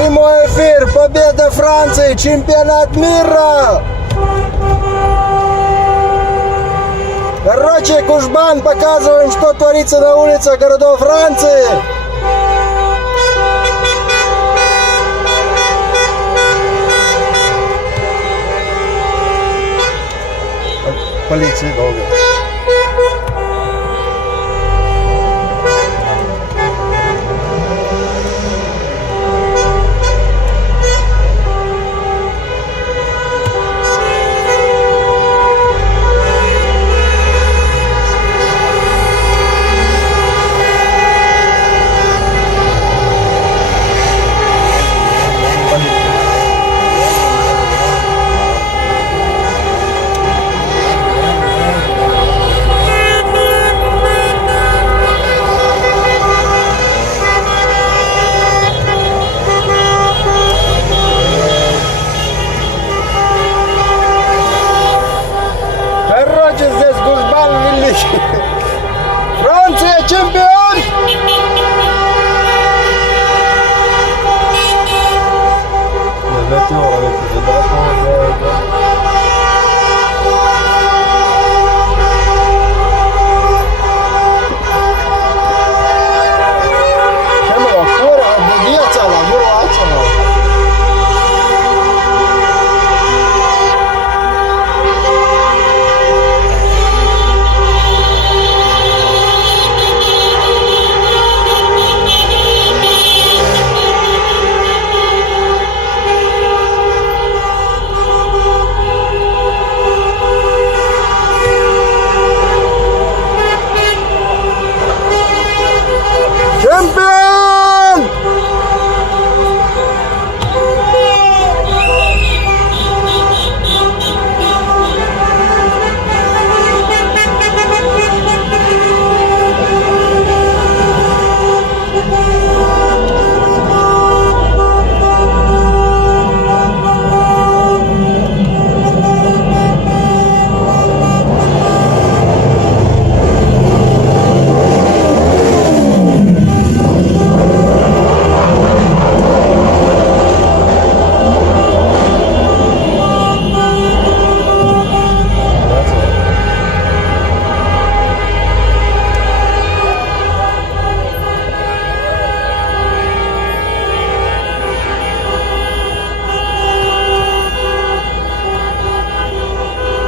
Прямой эфир, победа Франции, чемпионат мира! Короче, Кужбан, показываем, что творится на улицах городов Франции. Полиции долго. Здесь Гужбан великий. Франция чемпион! Чемпион!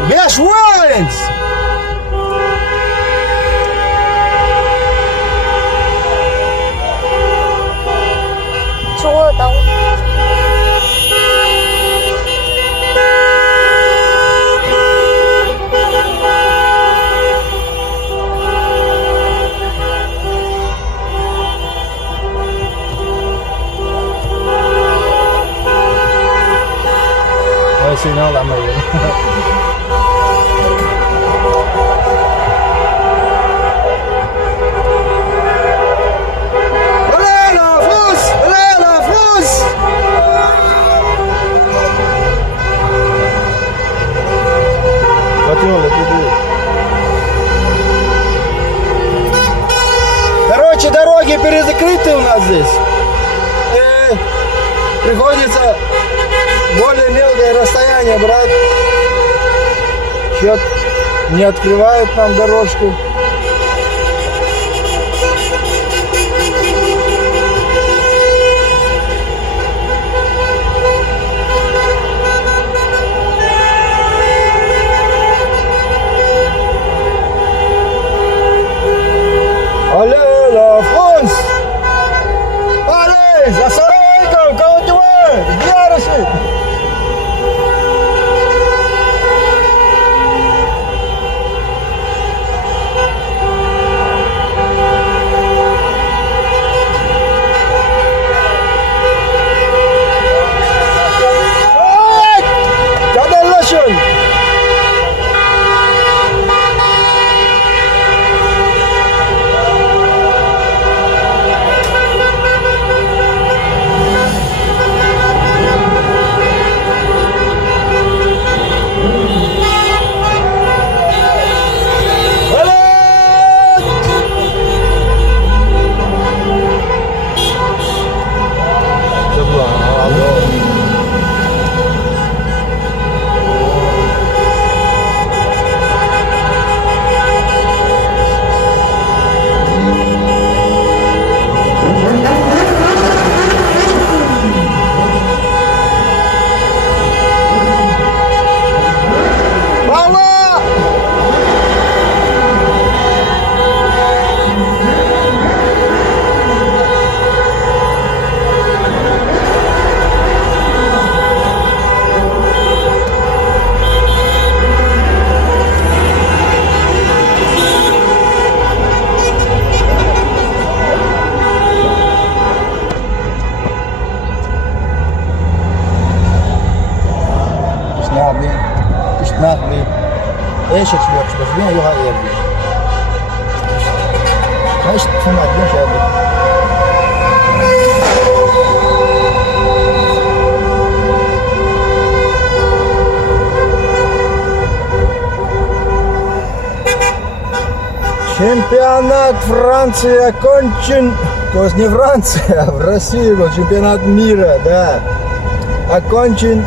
Беш Уоллинс! Чего там? Ôi xin nó làm mày. Короче, дороги перезакрыты у нас здесь. И приходится более мелкое расстояние брать. Счет не открывают нам дорожку. Allez la France! Allez, Assalamualaikum, kawan-kawan! Biar sih! ايش تشوف بس بين يوها يبي ايش تسمع ليش يبي Чемпионат Франции окончен, то есть не Франция, а в России был чемпионат мира, да. Окончен,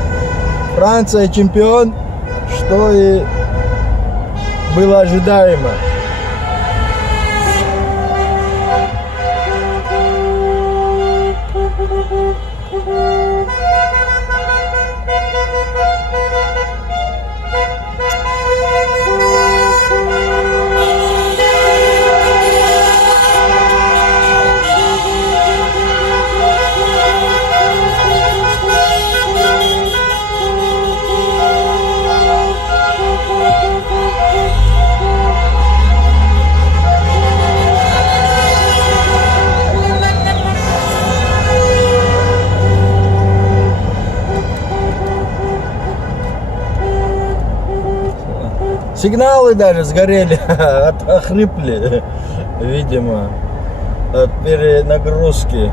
Франция чемпион, что и было ожидаемо. Сигналы даже сгорели, охрипли, видимо, от перенагрузки.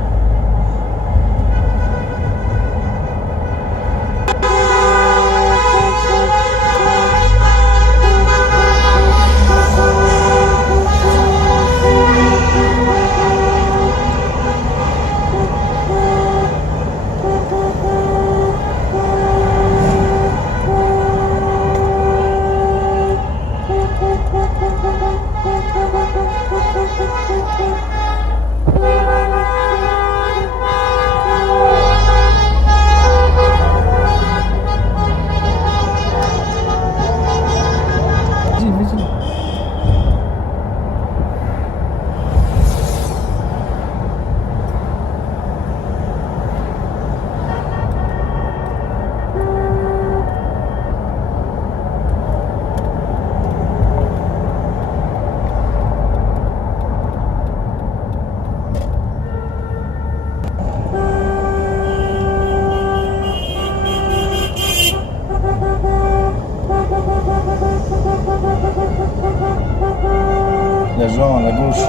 Лежал на гуще.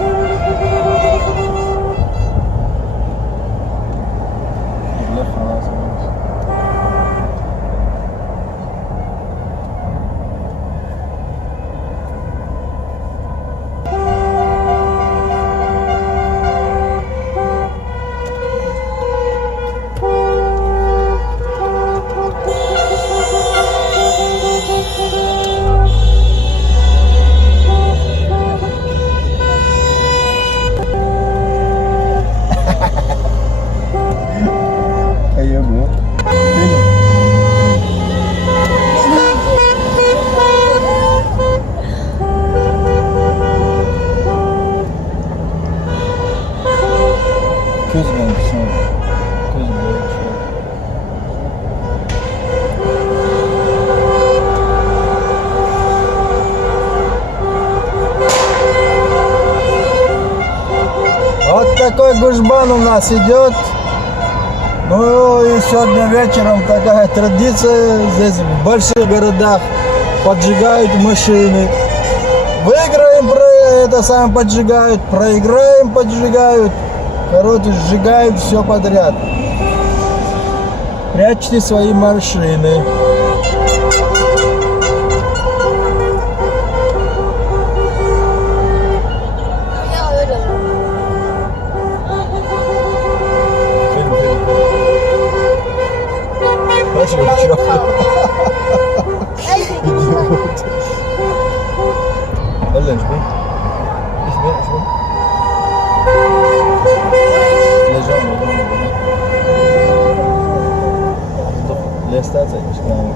Вот такой гужбан у нас идет. Ну и сегодня вечером такая традиция. Здесь в больших городах поджигают машины. Выиграем, поджигают, проиграем, поджигают. Короче, сжигают все подряд. Прячьте свои машины. Öyle mi? Лестацияmış yani.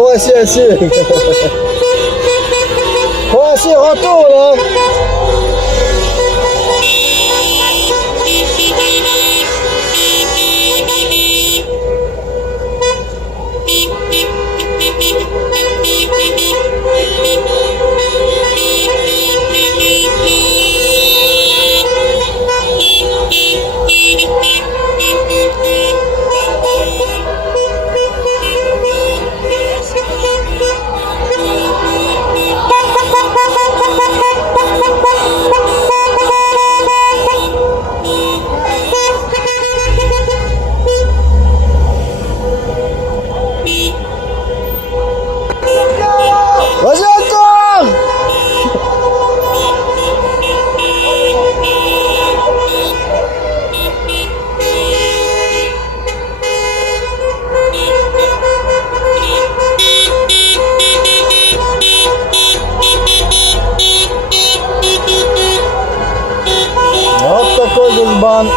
Хосі. Хосі готово. Вот такой гузбан.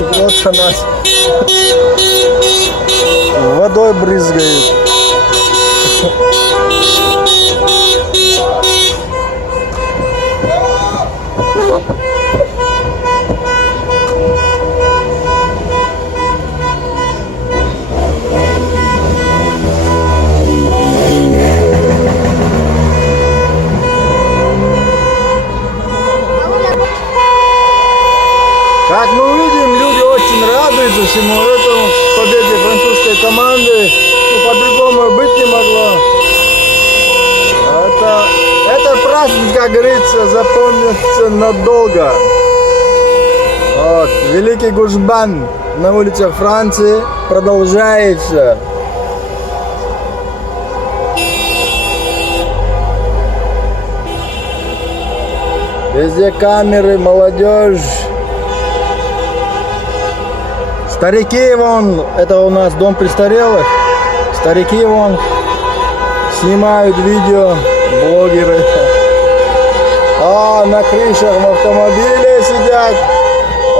Вот она водой брызгает. Как мы видим, люди очень радуются всему этому, победе французской команды. Ну, по-другому быть не могло. Этот праздник, как говорится, запомнится надолго. Вот, великий гужбан на улицах Франции продолжается. Везде камеры, молодежь. Старики вон, это у нас дом престарелых. Старики вон снимают видео, блогеры. А на крышах в автомобиле сидят.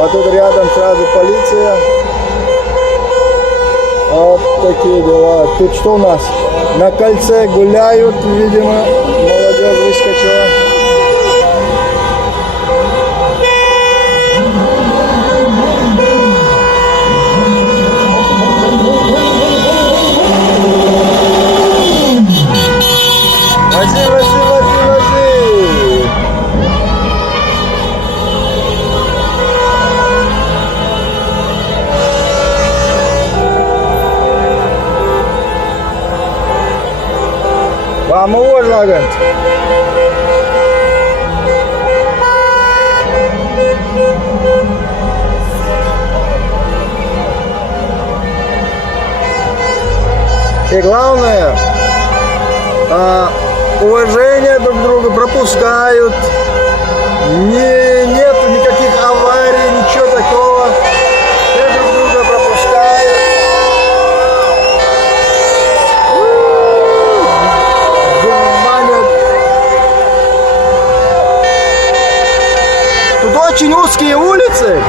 А тут рядом сразу полиция. Вот такие дела. Тут что у нас? На кольце гуляют, видимо, молодежь выскочила. Vamos lá, gente. И главное, уважение друг к другу, пропускают. Нет никаких аварий, ничего такого. Все друг друга пропускают. Тут очень узкие улицы,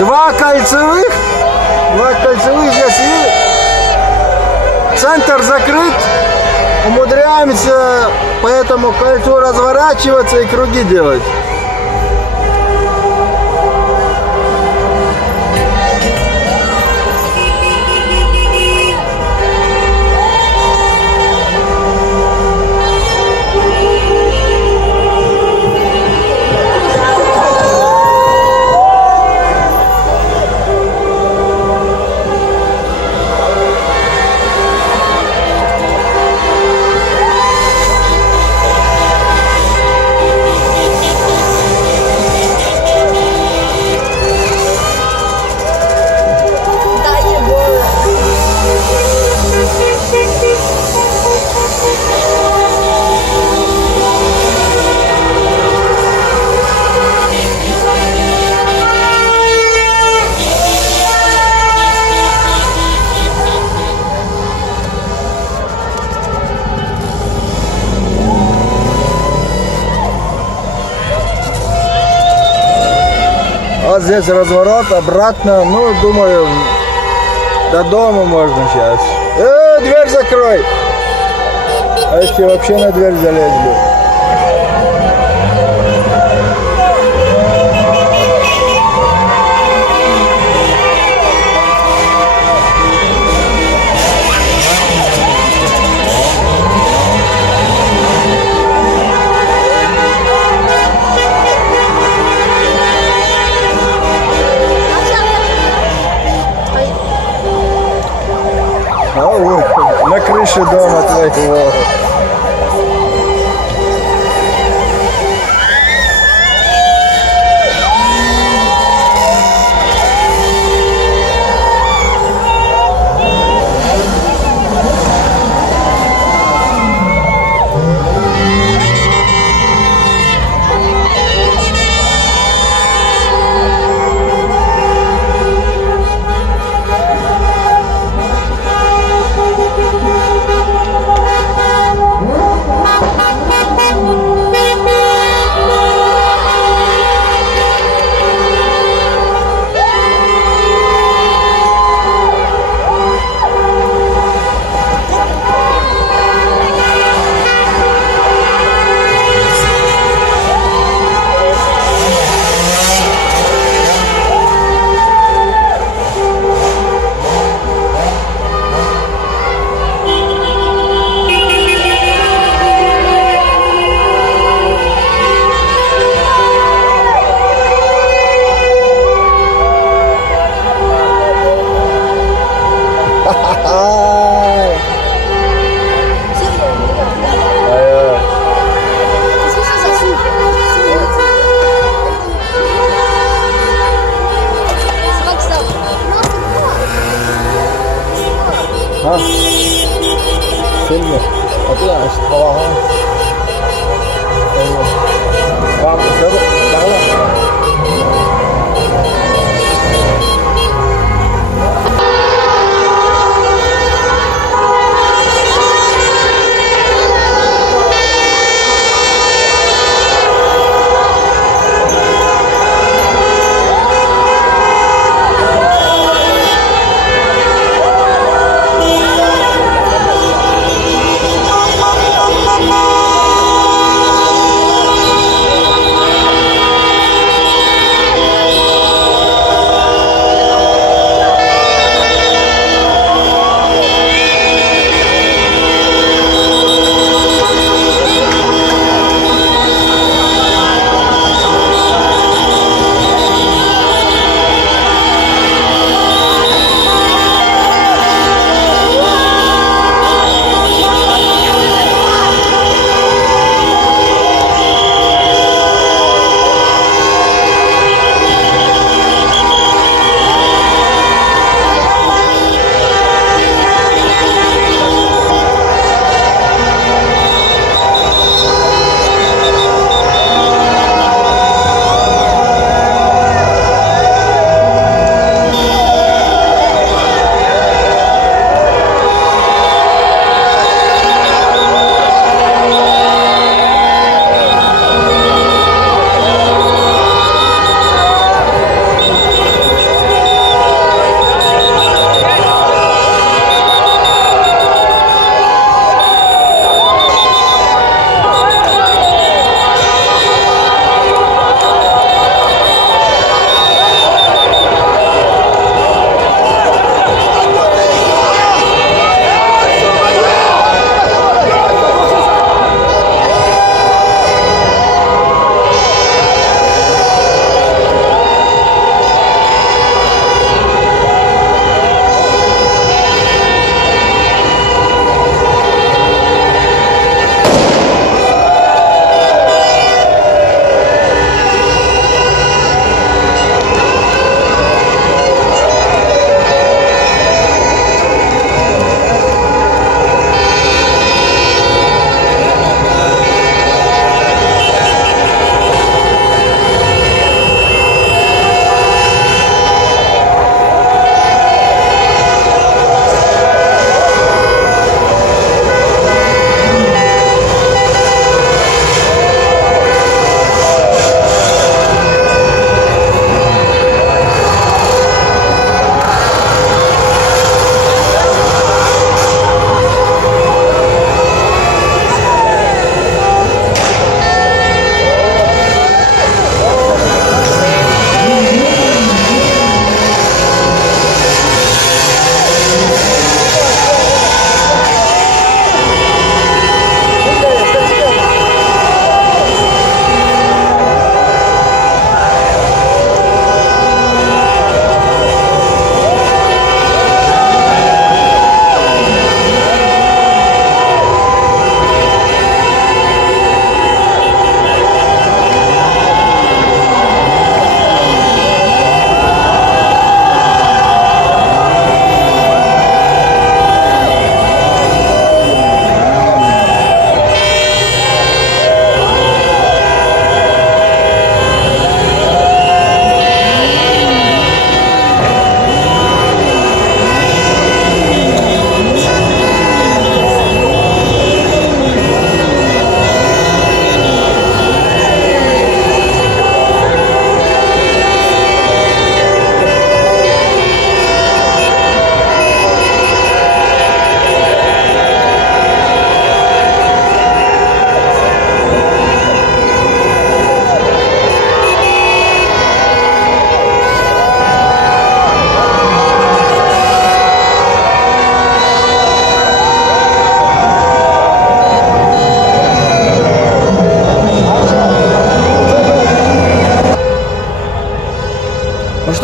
два кольцевых здесь и центр закрыт. Умудряемся по этому кольцу разворачиваться и круги делать. Вот здесь разворот, обратно. Ну, думаю, до дома можно сейчас. Дверь закрой. А если вообще на дверь залезли? На крыше дома твоего.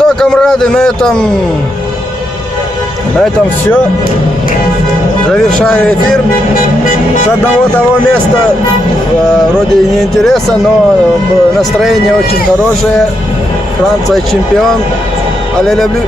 что, комрады, на этом все. Завершаю эфир. С одного того места вроде и не интересно, но настроение очень хорошее. Франция чемпион. Але люблю.